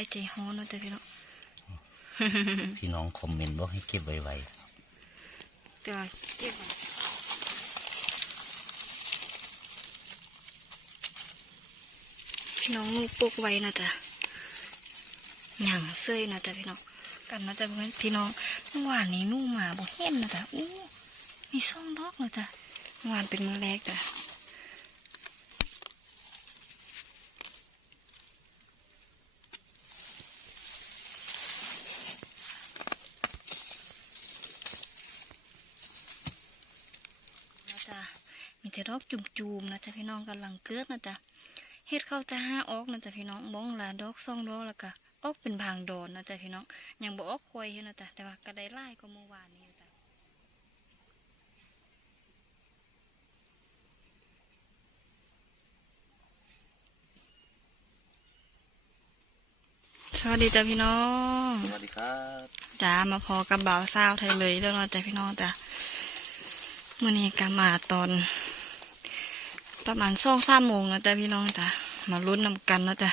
ายใจฮ้อนเนาะจ้ะพี่น้องพี่น้องคอมเมนต์บอกให้เก็บไวแต่ว่าเก็บไว้พี่น้องลูกปลูกไว้นะจ๊ะหยั่งเสื้อนะจ๊ะพี่น้องกันนะจ๊ะเพื่อนพี่น้องเมื่อวานนี้นู่หมาบอกเห็นนะจ๊ะอู้มีซ่องดอกนะจ๊ะเมื่อวานเป็นมื้อแรกจ้ะนะจ๊ะ มีแต่ดอกจุ่มๆนะจ๊ะพี่น้องกำลังเกิดนะจ๊ะเฮ็ดเข้าจะห้าออกนะจ๊ะพี่น้องบ้องละดอกซ่องดอกแล้วก็ออกเป็นบางดอนนะจ๊ะพี่น้องยังบ่ออกควยอยู่นะจ๊ะแต่ว่าก็ได้ไล่ก็เมื่อวานนี้อยู่จ้ะสวัสดีจ้ะพี่น้องๆสวัสดีครับจ้ามาพอกับบ่าวสาวไทยเลยแล้วเนาะจ้ะพี่น้องจ้ะมื่อนี้ก็มาตอน ประมาณสองสามโมงนะจ้ะพี่น้องจ้ะมาลุ้นนำกันนะจ้ะ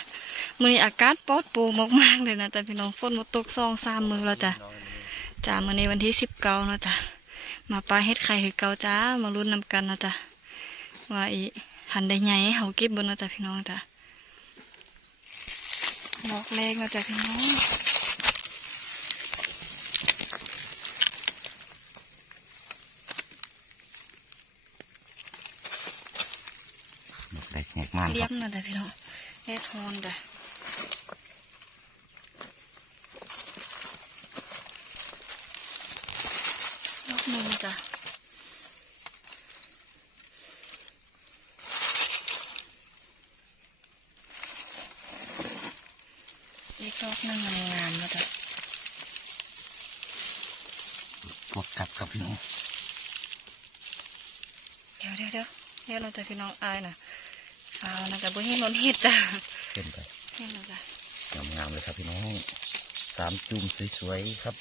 มือนี้อากาศปอดโปร่งมากๆเลยนะจ้ะพี่น้องฝนมาตกสองสามมือแล้วจ้ะจ้ามื่อนี้วันที่สิบเก้านะจ้ะมาปลาเฮ็ดไข่คือเก่าจ้ามาลุ้นนำกันนะจ้ะว่าอีหันได้ไงเขาเก็บบนนะจ้ะพี่น้องจ้ะดอกแรกนะจ้ะพี่น้อง ดอกแรกแงก มากเรีคยรับบนะแต่พี่น้องเรียบฮอนจ้ะดอกหนึ่งจ้ะอีกดอกหนึ่งงามๆนะจ๊ะปวดกัดครับพี่น้องเดี๋ยวเดี๋ยวเดี๋ยวเดี๋ยวเราจะพี่น้องอายนะ เอานะจ๊ะบ่เห็นนนเห็ดจ้ะเป็นไปเห็นแล้วจ้ะงามๆเลยครับพี่น้องสามจุ่มสวยๆครับ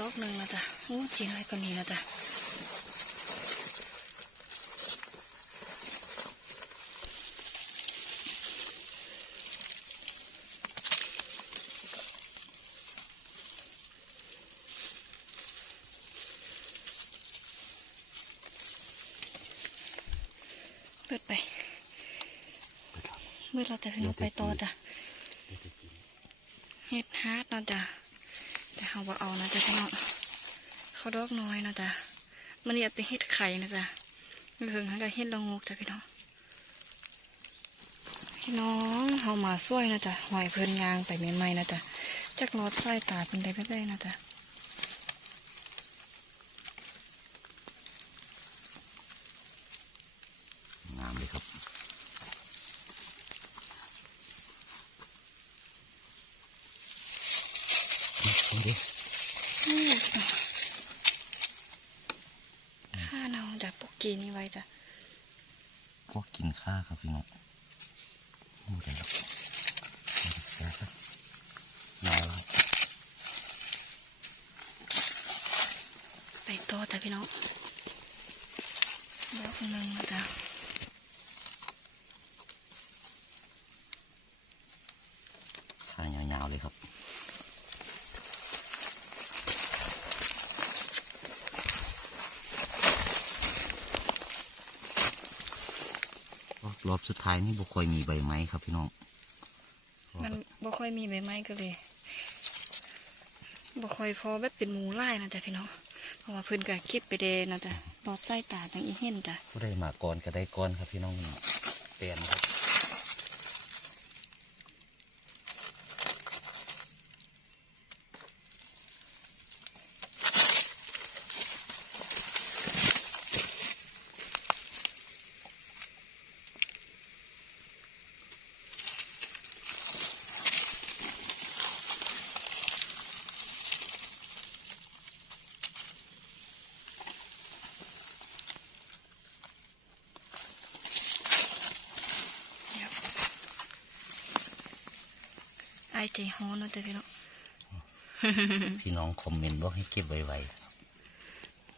ดอกหนึ่งนะจ๊ะโอ้จีนอะไรกันนี้นะจ๊ะ เปิดไปเมื่อเราจะพี่น้องไปต่อจ้ะเฮ็ดฮาร์ดเนาะจ้ะแต่เขาบอกเอานะจ้ะพี่น้องเขาดอกน้อยเนาะจ้ะมันอยากไปเฮ็ดไข่นะจ้ะไม่ถึงทั้งกับเฮ็ดละงกจ้ะพี่น้องพี่น้องเขามาช่วยนะจ้ะหอยเพิ่นยางไปใหม่ๆนะจ้ะจักรถไส้ตาเป็นได้ไปได้นะจ้ะ งามเลยครับนี่ดิ ข้าเนาจากปุกกีนี่ไว้จ้ะพวกกินข้าครับพี่น้องนี่เดี๋ยวครับเดี๋ยวครับมาแล้วครับไปต่อจ้ะพี่น้องดอกหนึ่งนะจ้ะ ขายาวๆเลยครับ รอบ สุดท้ายนี่บุคอยมีใบไม้ครับพี่น้อง มันบ่ค่อยมีใบไม้ก็เลยบ่ค่อยพอแบบเป็นหมูไล่นะจ้ะพี่น้องเพราะว่าเพิ่นก็คิดไปเดนะจ้ะรอดไส้ตาจังอีเห็นจ้ะผู้ได้มาก่อนก็ได้ก่อนครับพี่น้องเปลี่ยนครับ ใจฮ้อนนาะจ้ะพี่น้องพี่น้องคอมเมนต์บอกให้เก็บไว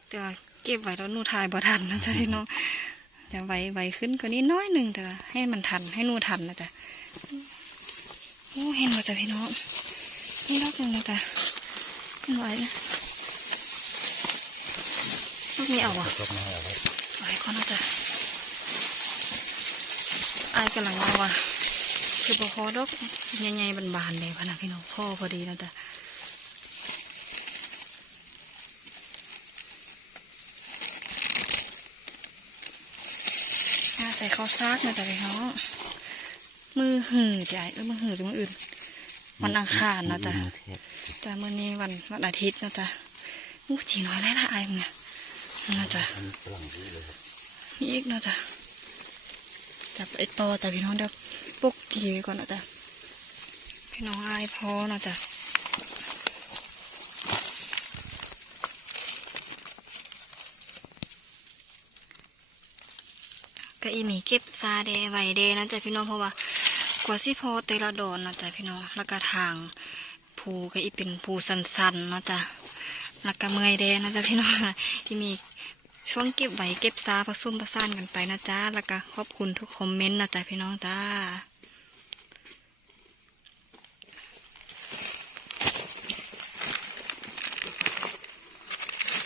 แต่ว่าเก็บไว้แล้วนูถ่ายบ่ทันนะจ๊ะพี่น้องจะไวไวขึ้นกว่านี้น้อยหนึ่งแต่ให้มันทันให้นูทันนะจ๊ะโอ้เห็นบ่จ๊ะพี่น้องนี่ดอกหนึ่งนะจ๊ะเห็นไว้นะดอกนี้เอาวะจบมาแล้ไว้ก่อนนะจ๊ะอายกำลังว่าว่า คือบ่พอดอกใหญ่ๆบานๆเลยพะนะพี่น้องพ่อพอดีนะจ๊ะอ่าใส่ข้าวซากนะจ๊ะพี่น้องมือหืดใหญ่เออมือหืดหรือมืออื่น วันอังคารนะจ๊ะจ้ะมื้อนี้วันวันอาทิตย์นะจ๊ะอู้จีน้อยแล้วละอายมึงเนี่ยนะจ๊ะอันนี้กำลังดีเลยครับมีอีกนะจ๊ะจับไอต่อแต่พี่น้องเดี๋ยว ปกจีไว้ก่อนนะจ๊ะพี่น้องอายพอนะจ๊ะก็อีหมีเก็บซาเดไว้เดนะจ๊ะพี่น้องเพราะว่ากว่าสิพอเตละโดนนะจ๊ะพี่น้องแล้วก็ทางภูก็อีเป็นภูสันๆเนาะจ๊ะแล้วก็เมยเดนะจ๊ะพี่น้องที่มีช่วงเก็บไว้เก็บซาผสมผสานกันไปนะจ๊ะแล้วก็ขอบคุณทุกคอมเมนต์นะจ๊ะพี่น้องจ้า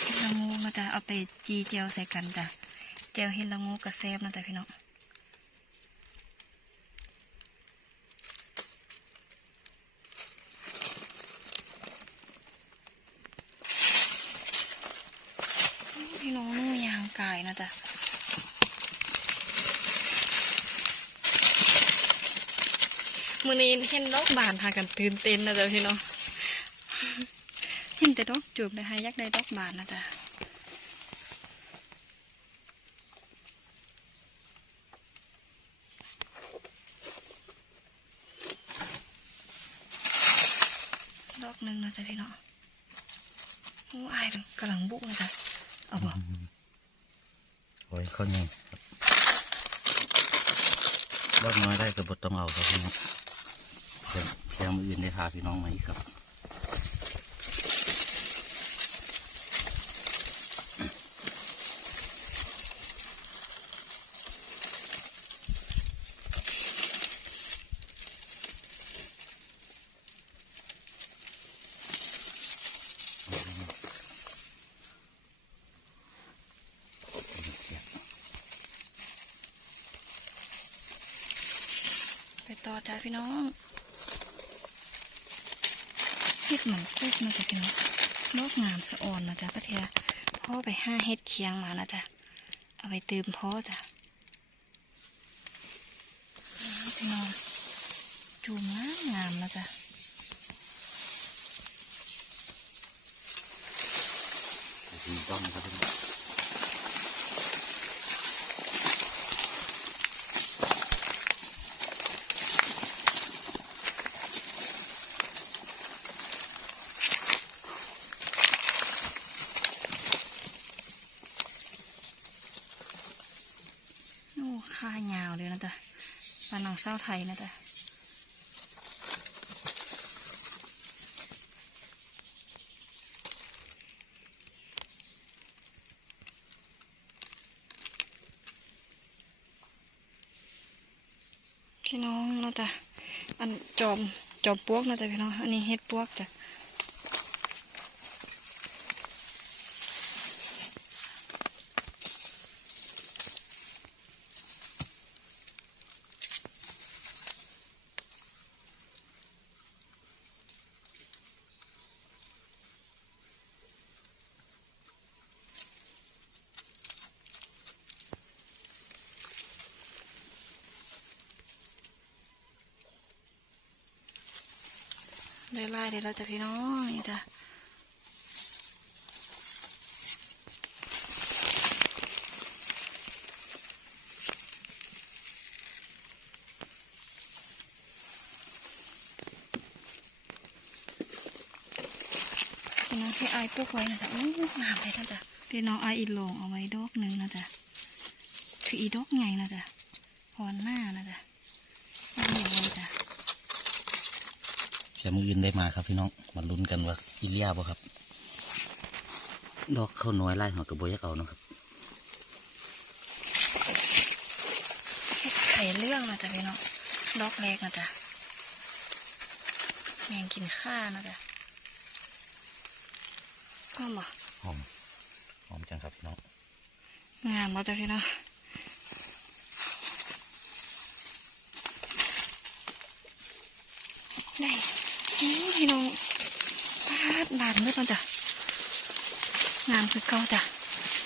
เห็ดละงูนะ จ๊ะเอาไปจีเจลใส่กันจ้ะเจลเห็ดละงูกระเซฟนะจ๊ะพี่น้องพี่น้องนู่ยางกายนะจ๊ะมือนี้เห็นดอกบานพากันตื่นเต้นนะจ๊ะพี่น้องเห็นแต่ดอกจูบเลยฮะยากได้ดอกบานนะจ๊ะ ดอกหนึ่งนะ จ๊ะพี่น้องโอ้อายกำลังบุกเลยจ้ะเอาบ่โอ้ยเขาเนี่ยบ้านน้อยได้ก็บดต้องเอาครับพี่น้องเพียงเพียงมืออื่นได้หาพี่น้องมาอีกครับ พี่น้องเฮ็ดเหมือนกุ๊กนะจ๊ะพี่น้องนอกงามสะอ่อนนะจ๊ะป้าเทียพ่อไปห้าเฮ็ดเคียงมานะจ๊ะเอาไปตืมพ่อจ้ะพี่น้องจูมงามงามนะจ๊ะดีต้องครับพี่น้อง โอ้ค่ายาวเลยนะจ๊ะปลาหนัง เศร้าไทยนะจ๊ะพี่น้องนะจ๊ะอันจอมจอมปวกนะจ๊ะพี่น้อง อันนี้เฮ็ดปวกจ้ะ ได้ไล่เดี๋ยวเราจะพี่น้องนี่จ้ะพี่น้องให้อายปลูกไว้นะจ๊ะโอ้งามเลยนะจ๊ะพี่น้องอายอีหลงเอาไว้ดอกหนึ่งนะจ๊ะคืออีดอกใหญ่นะจ๊ะพรหน้านะจ๊ะนี่อย่างไรจ๊ะ เพียงมืออื่นได้มาครับพี่น้องมาลุ้นกันว่าอิเลียบ่ครับ ดอกเข้าน้อยไล่หัวกระโบอยากเอาเนาะครับเฮ็ดไข่เรื่องนะจ๊ะพี่น้องดอกเล็กนะจ๊ะแมงกินข้านะจ๊ะก็มาหอมหอมจังครับพี่น้องงามมาจ๊ะพี่น้องได้อื้อ พี่น้องบาดบาดมืดมันจ้ะงามคือเก่าจ้ะ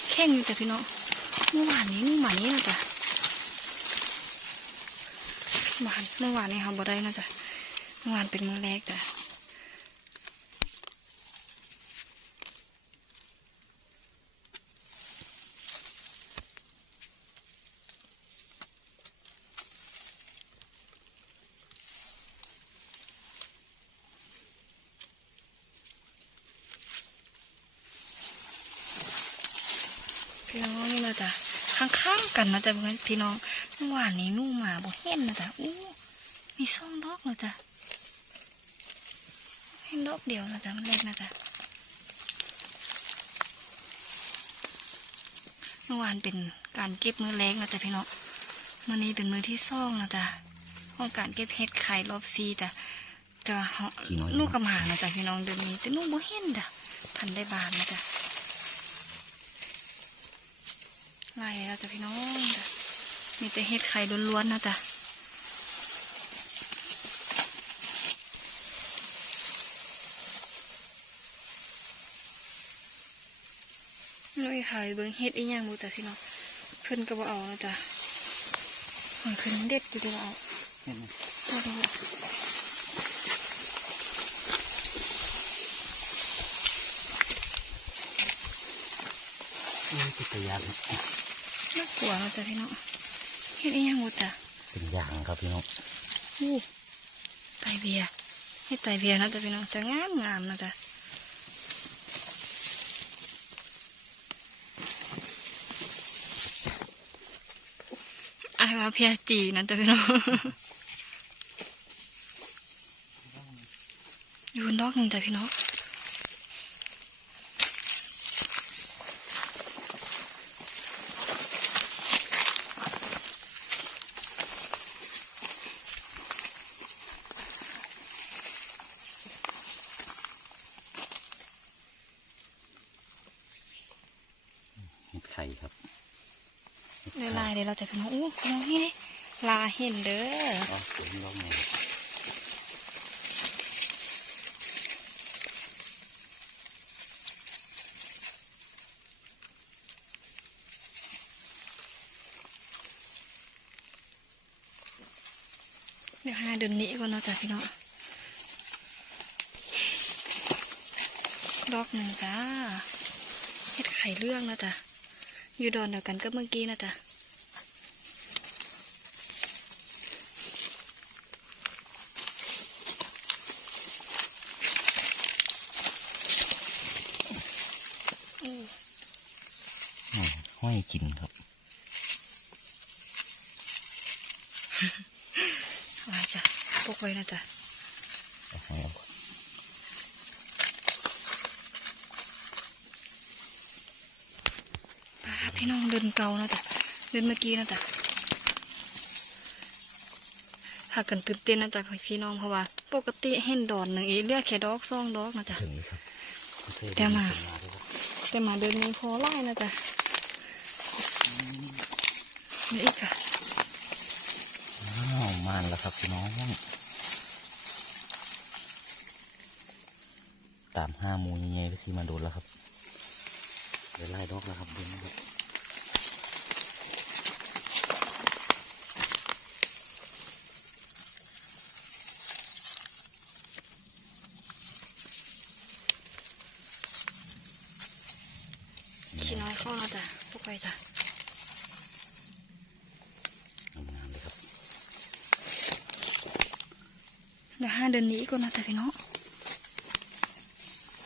แข้งอยู่จ้ะพี่น้องเมื่อวานนี้เมื่อวานนี้นะจ้ะหวานเมื่อวานนี้เขาบ่ได้นะจ้ะเมื่อวานเป็นมือแรกจ้ะ พี่น้องนี่นะ จ๊ะข้างๆกันนะจ๊ะเพื่อนพี่น้องเมื่อวานนี้นู่หมาบ่เห็นนะจ๊ะอู้มีซ่องดอกนะจ๊ะเห็นดอกเดียวนะจ๊ะมันเล็กนะจ๊ะเมื่อวานเป็นการเก็บมือเล็กนะจ๊ะพี่น้องมื่อนี้เป็นมือที่ซ่องนะจ๊ะของการเก็บเห็ดไข่รอบซีจ้ะแต่ว่าเขาลูกกำหานะจ๊ะพี่น้องเดือนนี้แต่นู่บ่เห็นจ้ะทันได้บานนะจ๊ะ ไล่แล้วจ้ะพี่น้องจ้ะมีแต่เห็ดไข่ล้วนๆนะจ๊ะนุ้ยไข่เบิ้งเห็ดอีหยังบูจ้ะพี่น้องเพิ่นก็บ่เอานะจ๊ะหอยเพิ่นเด็ดกูจะบ่เอาบ่รู้นี่คือตัวยาง น่ากลัวนะจ๊ะพี่น้องเห็ดอีหยังบูจ้ะเป็นยางครับพี่น้องอู้ไตเบียร์เห็ดไตเบียร์นะจ๊ะพี่น้องจะงามงามๆนะจ๊ะอายว่าเพียจีนั่นจ้ะพี่น้องอยู่บนดอกหนึ่งจ้ะพี่น้อง เห็ดไข่ครับ เดี๋ยวลายเดี๋ยวเราจะพี่น้องอู้น้องนี่ลาเห็นเด้อเดี๋ยวหาเดินหนี้ก่อนเนาะจะพี่น้องดอกหนึ่งจ้าเห็ดไข่เรื่องนะจ๊ะอยู่ดอนเดียวกันก็เมื่อกี้นะจ๊ะ อู้ อืมห้อย กินครับไว้จ้ะพกไว้นะจ๊ะเอาห้อยเอาก่อนป้าพี่น้องเดินเก่านะจ๊ะเดินเมื่อกี้นะจ๊ะหากกันตื่นเต้นนะจ๊ะพี่น้องเพราะว่า ปกติเห็นดอนหนึ่งอีเรียกแค่ดอกสองดอกนะจ๊ะถึงเลยครับไม่ใช่เดี๋ยวมาเดินด้วยครับแต่มาเดินนี้พอไล่นะจ๊ะ นี่อีกค่ะอ้าวมานแล้วครับพี่น้อง ตามห้าโมงยังไงไปซีมาโดนแล้วครับ เดี๋ยวไล่ดอกแล้วครับเดินครับขี้น้อยเข้านะจ๊ะพวกไปจ้ะ งามๆเลยครับ เดี๋ยวห้าเดินหนี้ก่อนนะจ๊ะพี่น้อง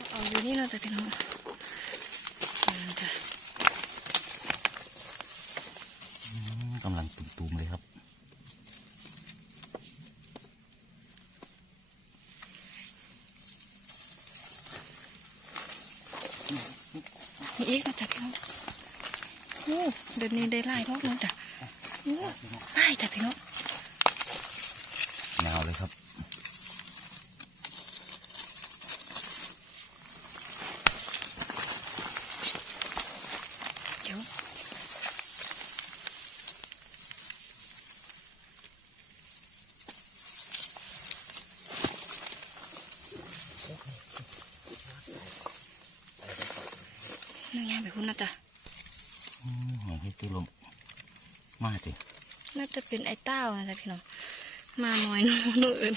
เอาอยู่นี่นะจ๊ะพี่น้องอืมจ้ะอืมกำลังตุ่มๆเลยครับมีอีกนะจ๊ะพี่น้องโอ้เดือนนี้ได้หลายรอบแล้วจ้ะโอ้ได้จ้ะพี่น้อง หนาวเลยครับ เดี๋ยวนึกยัง ไปคุณนะจ๊ะอืมเหมือนให้ตีลมมากจริงน่าจะเป็นไอ้เต้านะจ๊ะพี่น้องมาหน่อยหนูหนูอื่น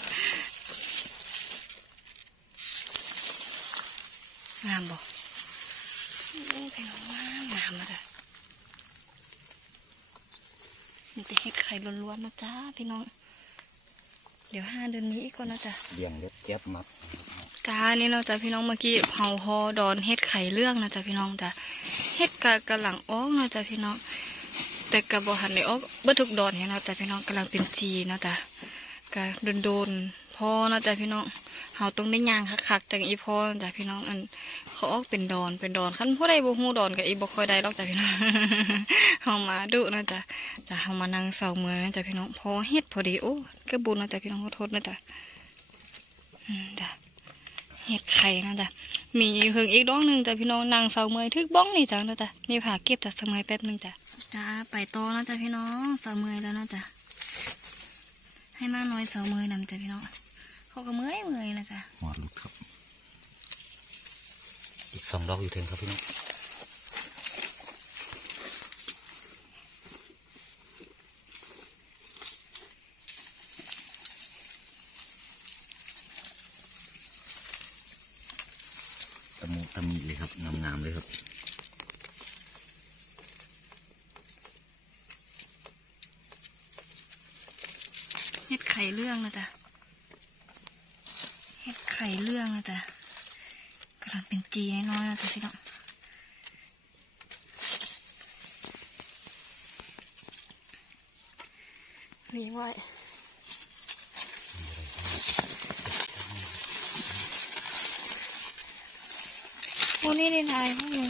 งามบอกโอ้พี่น้องว่างามนะจ๊ะมีแต่เห็ดไข่ล้วนๆนะจ๊ะพี่น้อง เดี๋ยวห้าเดือนนี้อีกก่อนนะจ๊ะเลี้ยงเล็บเจ็บมัดจ้านี่เนาะจ้ะพี่น้องเมื่อกี้เผาฮอดอนเฮ็ดไข่เรื่องนะจ๊ะพี่น้องจ้ะ เฮ็ดกะกำลังออกนะจ๊ะพี่น้อง แต่กะบ่หันได้ออกเบิดทุกดอนเห็นเนาะจ้ะพี่น้องกำลังเป็นจีเนาะจ้ะกะโดนๆพอเนาะจ้ะพี่น้องเฮาต้องได้ย่างคักๆจังอีพอจ้ะพี่น้องอันเขาออกเป็นดอนเป็นดอนคันผู้ใดบ่ฮู้ดอนก็อีบ่ค่อยได้หรอกจ้ะพี่น้องเฮามาดุเนาะจ้ะจ้ะเฮามานั่งเสาเมืองนะจ้ะพี่น้องพอเฮ็ดพอดีโอ้กระบุญนะจ้ะพี่น้องขอโทษนะจ้ะอืมจ้ะ เห็ดไข่นะจ๊ะมีเพิ่งอีกดองหนึ่งจ้ะพี่น้องนางเสาเมยทึกบ้องนี่จังนะจ๊ะนี่ผ่าเก็บจากเสาเมยแป๊บหนึ่งจ้ะจ้าไปโตนะจ๊ะพี่น้องเสาเมยแล้วนะจ๊ะให้มาน้อยเสาเมยนำจ้ะพี่น้องเขาก็เมยเมยนะจ๊ะหัวหลุดครับ อีกสองดอกอยู่ถึงครับพี่น้อง ตะมูตะมีเลยครับงามๆเลยครับเห็ดไข่เรื่องนะจ๊ะเห็ดไข่เรื่องนะจ๊ะกำลังเป็นจีน้อยๆนะจ๊ะพี่น้องมีไว้ พวกนี้ได้ทายพวกนี้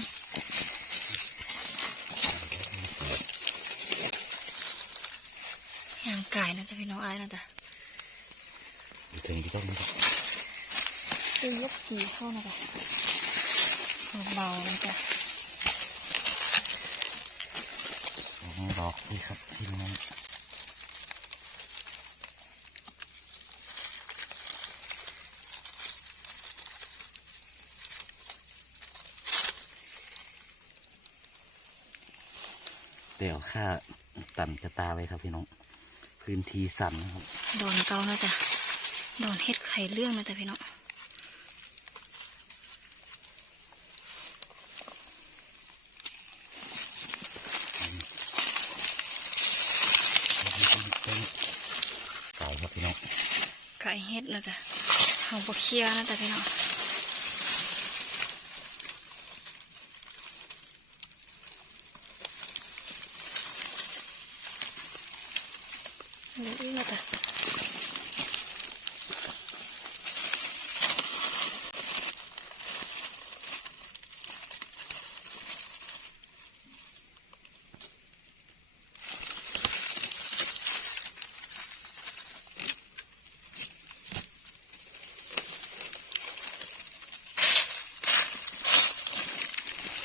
ย่างไก่นะจ๊ะพี่น้องอายนะจ๊ะอยู่ถึงที่ต้องนะครับคือยกกี่เข้านะจ๊ะเบาๆนะจ๊ะสองดอกเลยครับพี่น้อง เดี๋ยวค่าตันกระตาไว้ครับพี่น้อง พื้นที่สั่นนะครับ โดนเกานะจ๊ะโดนเฮ็ดไข่เรื่องนะจ๊ะพี่น้องไก่ครับพี่น้อง ไก่เฮ็ดนะจ๊ะเอาบะเคียนะจ๊ะพี่น้องเหลืออีกนะจ๊ะ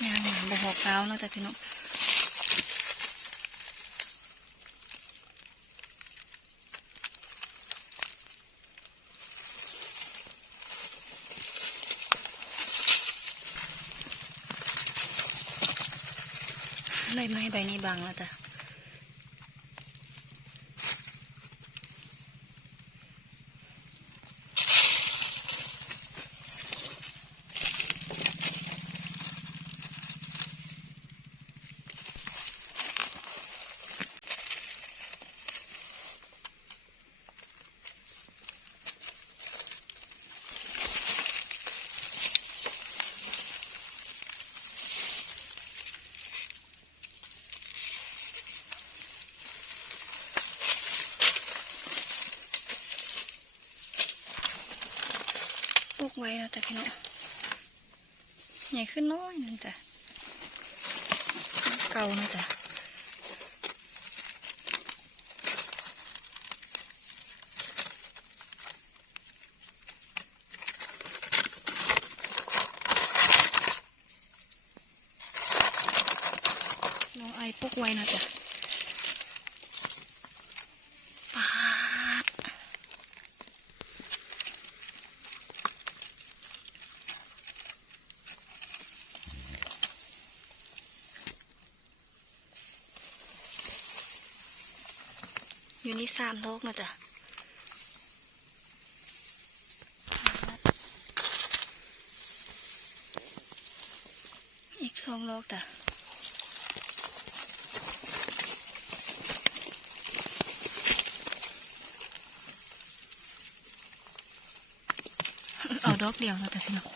ย่างหนังบะหอกเก้านะแต่พี่น้องใบไม้ใบนี้บางแล้วแต่ กไว้แล้วจ้ะพี่น้องใหญ่ขึ้นน้อยนึงจ้ะเก่านะจ๊ะน้องไอปุกไว้นะจ๊ะ อยู่นี่สามโลกนะจ๊ะอีกสองโลกจ้ะเอาดอกเดียวนะจ๊ะพี่น้อง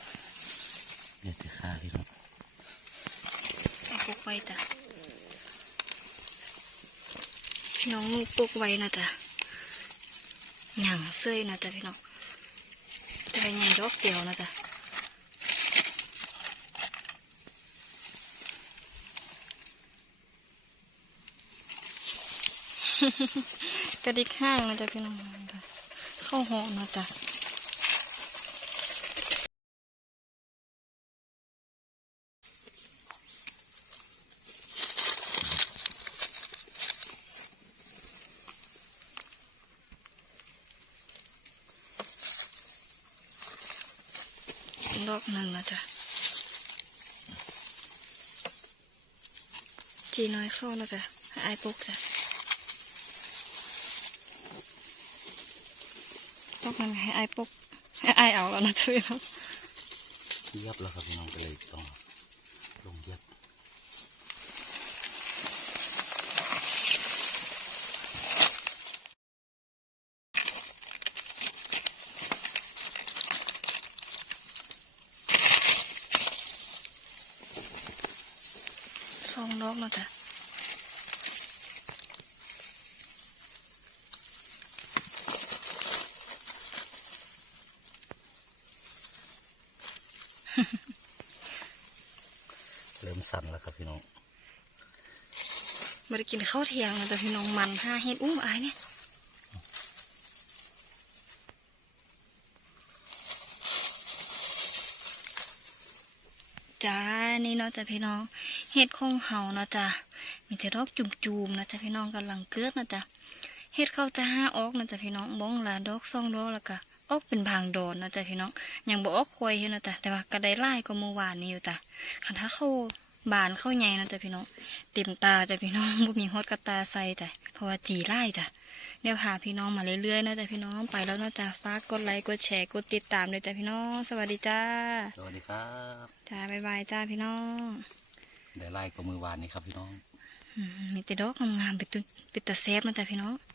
เดี๋ยวจะฆ่าพี่น้องเอาปลุกไว้จ้ะพี่ น้องลูกปลุกไว้นะจ๊ะหยั่งเสื้อนะจ๊ะพี่น้องแต่หยั่งดอกเดียวนะจ๊ะกระดิกห้างนะจ๊ะพี่น้องเข้าหอนะจ๊ะ ดอกหนึ่งนะจ๊ะ จีน้อยเข้านะจ๊ะให้อายปลุกจ้ะดอกนั้นให้อายปลุกให้อายเอาแล้วนะจ๊ะพี่น้องเยียบแล้วครับพี่น้องก็เลยต้องลงเยียบสองดอกนะจ๊ะ เริ่มสั่นแล้วครับพี่น้อง มาได้กินข้าวเที่ยงนะจ๊ะพี่น้องมันห้าเฮ็ดอุ้มอายเนี่ยจ้านี่เนาะจ้ะพี่น้องเห็ดคงเห่าเนาะจ้ะมีแต่ดอกจุ่มๆนะจ้ะพี่น้องกำลังเกิดนะจ้ะเห็ดเข้าจะห้าออกนะจ้ะพี่น้องบ้องละดอกสองดอกแล้วก็ออกเป็นบางโดนนะจ้ะพี่น้องยังบ่ออกควยอยู่นะจ้ะแต่ว่าก็ได้ไล่ก็เมื่อวานนี้อยู่จ้ะคันถ้าเข้า บานเข้าใหญ่นะจ้ะพี่น้องเต็มตาจ้ะพี่น้องบ่มีฮอดกระตาใส่จ้ะเพราะว่าจีไล่จ้ะเดี๋ยวพาพี่น้องมาเรื่อยๆนะจ้ะพี่น้องไปแล้วเนาะจ้ะฝากกดไลค์กดแชร์กดติดตามเลยจ้ะพี่น้อง สวัสดีจ้าสวัสดีครับจ้าบ๊ายบายจ้าพี่น้องได้ไล่ก็มือวานนี้ครับพี่น้องอืมมีแต่ดอกงามๆเป็นตุเป็นตาแซบนะจ้ะพี่น้องค